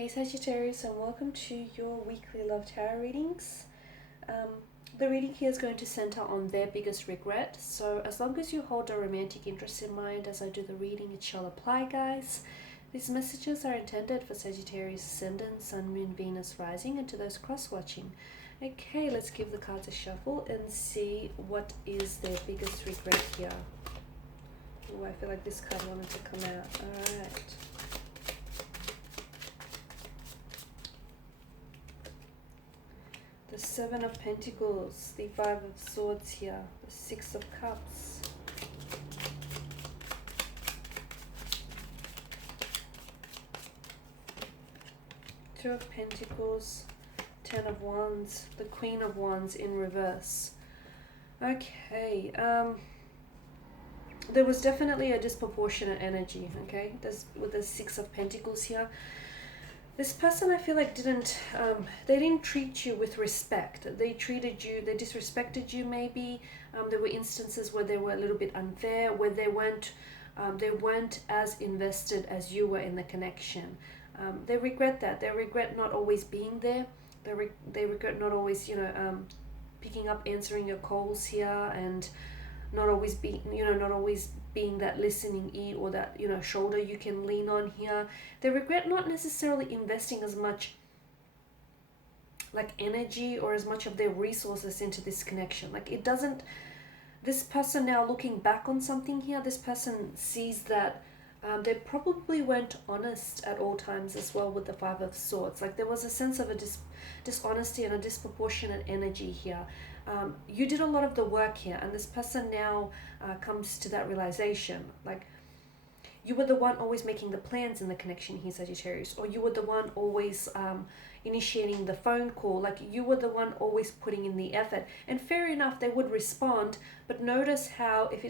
Hey Sagittarius, and welcome to your weekly love tarot readings. The reading here is going to center on their biggest regret. So as long as you hold a romantic interest in mind as I do the reading, it shall apply, guys. These messages are intended for Sagittarius ascendant, Sun, Moon, Venus, rising, and to those cross-watching. Okay, let's give the cards a shuffle and see what is their biggest regret here. Oh, I feel like this card wanted to come out. Alright. The Seven of Pentacles, the Five of Swords here, the Six of Cups. Two of Pentacles, Ten of Wands, the Queen of Wands in reverse. Okay, there was definitely a disproportionate energy, okay, with the Six of Pentacles here. This person, I feel like, they didn't treat you with respect. They disrespected you maybe. There were instances where they were a little bit unfair, where they weren't as invested as you were in the connection. They regret that. They regret not always being there. They regret not always, picking up, answering your calls here, and not always being that listening ear or that shoulder you can lean on here. They regret not necessarily investing as much like energy or as much of their resources into this connection. Like this person now looking back on something here, this person sees that they probably weren't honest at all times as well with the Five of Swords. Like there was a sense of a dishonesty and a disproportionate energy here. You did a lot of the work here, and this person now comes to that realization. Like you were the one always making the plans in the connection here, Sagittarius, or you were the one always initiating the phone call. Like you were the one always putting in the effort. And fair enough, they would respond, but notice how if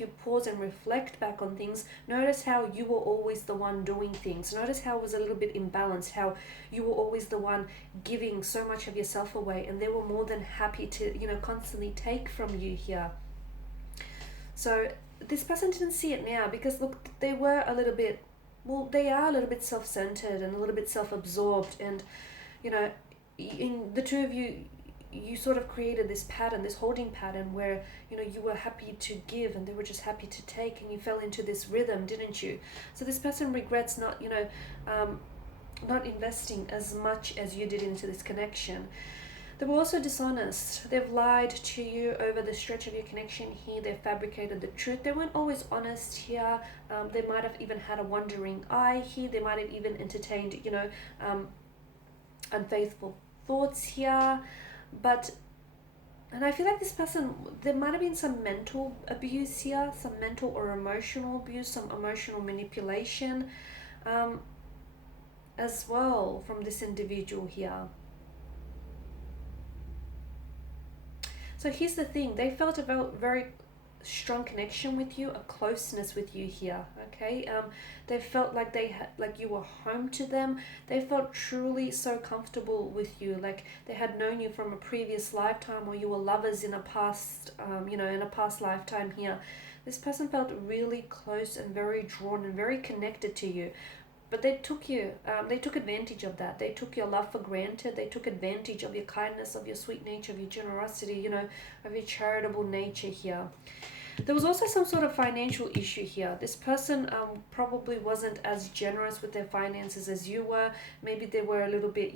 you pause and reflect back on things, notice how you were always the one doing things. Notice how it was a little bit imbalanced, how you were always the one giving so much of yourself away, and they were more than happy to constantly take from you here. So this person didn't see it now because look, they were a little bit, they are a little bit self-centered and a little bit self-absorbed, and in the two of you, you sort of created this pattern, this holding pattern where you were happy to give and they were just happy to take, and you fell into this rhythm, didn't you? So this person regrets not not investing as much as you did into this connection. They were also dishonest. They've lied to you over the stretch of your connection here. They've fabricated the truth. They weren't always honest here. They might have even had a wandering eye here. They might have even entertained, unfaithful thoughts here. And I feel like this person, there might have been some mental abuse here, some mental or emotional abuse, some emotional manipulation as well from this individual here. So here's the thing, they felt a very strong connection with you, a closeness with you here, okay? They felt like like you were home to them. They felt truly so comfortable with you, like they had known you from a previous lifetime, or you were lovers in a past, in a past lifetime here. This person felt really close and very drawn and very connected to you. But they took advantage of that. They took your love for granted. They took advantage of your kindness, of your sweet nature, of your generosity, of your charitable nature here. There was also some sort of financial issue here. This person probably wasn't as generous with their finances as you were. Maybe they were a little bit,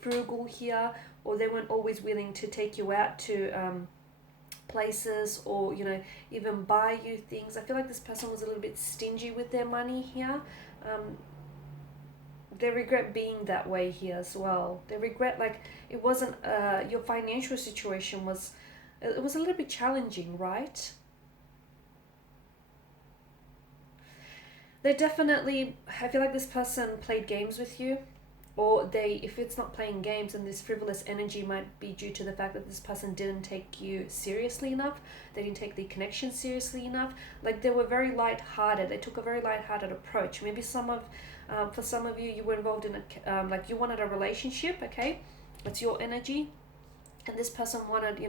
frugal here, or they weren't always willing to take you out to places, or even buy you things. I feel like this person was a little bit stingy with their money here. They regret being that way here as well. They regret like it wasn't your financial situation was a little bit challenging, right? They definitely, I feel like this person played games with you, or if it's not playing games, and this frivolous energy might be due to the fact that this person didn't take you seriously enough. They didn't take the connection seriously enough. Like they were very light-hearted. They took a very light-hearted approach. Maybe for some of you, you were involved in like you wanted a relationship, okay? That's your energy. And this person wanted,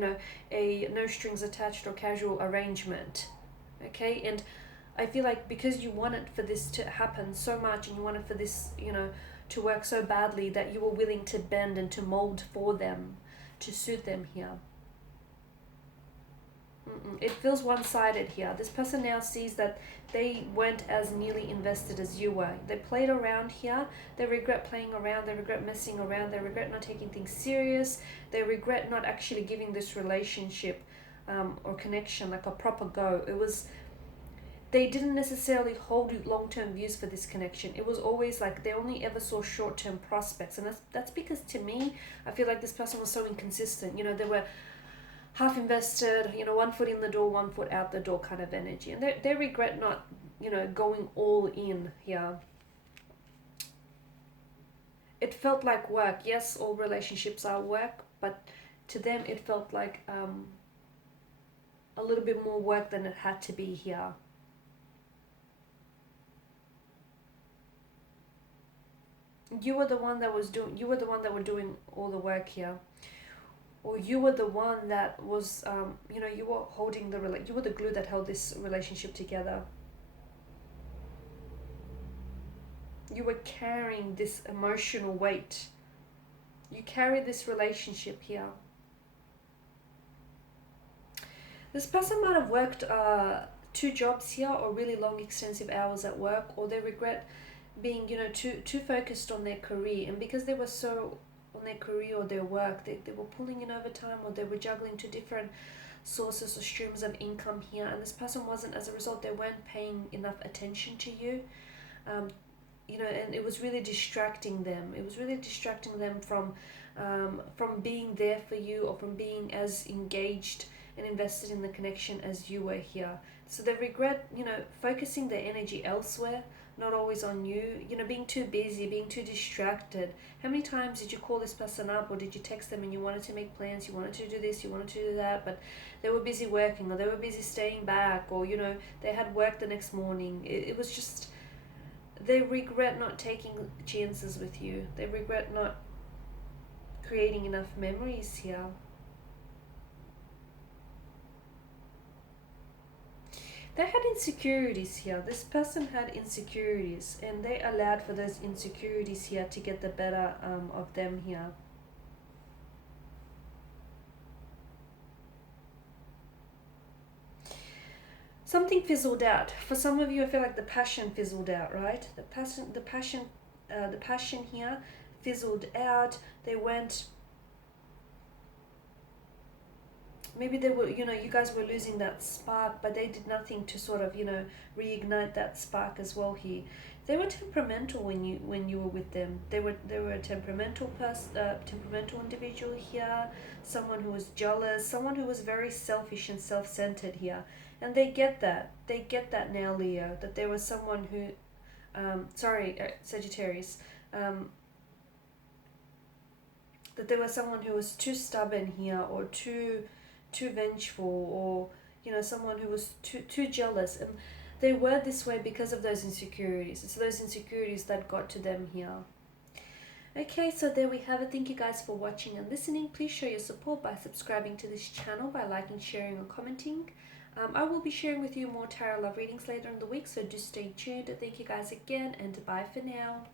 a no strings attached or casual arrangement, okay? And I feel like because you wanted for this to happen so much, and you wanted for this, you know, to work so badly, that you were willing to bend and to mold for them, to suit them here. It feels one-sided here. This person now sees that they weren't as nearly invested as you were. They played around here. They regret playing around. They regret messing around. They regret not taking things serious. They regret not actually giving this relationship or connection like a proper go. They didn't necessarily hold long-term views for this connection. It was always like they only ever saw short-term prospects, and that's because, to me, I feel like this person was so inconsistent. You know, they were half invested, you know, one foot in the door, one foot out the door kind of energy. And they regret not, you know, going all in here. It felt like work. Yes, all relationships are work, but to them it felt like a little bit more work than it had to be here. You were the one that were doing all the work here. Or you were the one that was, you know, you were holding you were the glue that held this relationship together. You were carrying this emotional weight. You carry this relationship here. This person might have worked 2 jobs here, or really long, extensive hours at work, or they regret being, you know, too focused on their career, and because they were so on their career or their work, they were pulling in overtime, or they were juggling 2 different sources or streams of income here, and this person wasn't, as a result, they weren't paying enough attention to you, you know, and it was really distracting them. It was really distracting them from being there for you, or from being as engaged and invested in the connection as you were here. So they regret, you know, focusing their energy elsewhere, not always on you, you know, being too busy, being too distracted. How many times did you call this person up, or did you text them and you wanted to make plans, you wanted to do this, you wanted to do that, but they were busy working, or they were busy staying back, or, you know, they had work the next morning. It was just, they regret not taking chances with you. They regret not creating enough memories here. They had insecurities here. This person had insecurities, and they allowed for those insecurities here to get the better of them here. Something fizzled out. For some of you, I feel like the passion fizzled out, right? The passion here fizzled out. They went, maybe they were, you know, you guys were losing that spark, but they did nothing to sort of, you know, reignite that spark as well here. They were temperamental when you were with them. They were a temperamental individual here, someone who was jealous, someone who was very selfish and self-centered here. And they get that. They get that now, Leo, that there was someone who Sagittarius, that there was someone who was too stubborn here, or too vengeful, or, you know, someone who was too jealous, and they were this way because of those insecurities. It's those insecurities that got to them here. Okay, so there we have it. Thank you guys for watching and listening. Please show your support by subscribing to this channel, by liking, sharing, or commenting. I will be sharing with you more tarot love readings later in the week, so do stay tuned. Thank you guys again, and bye for now.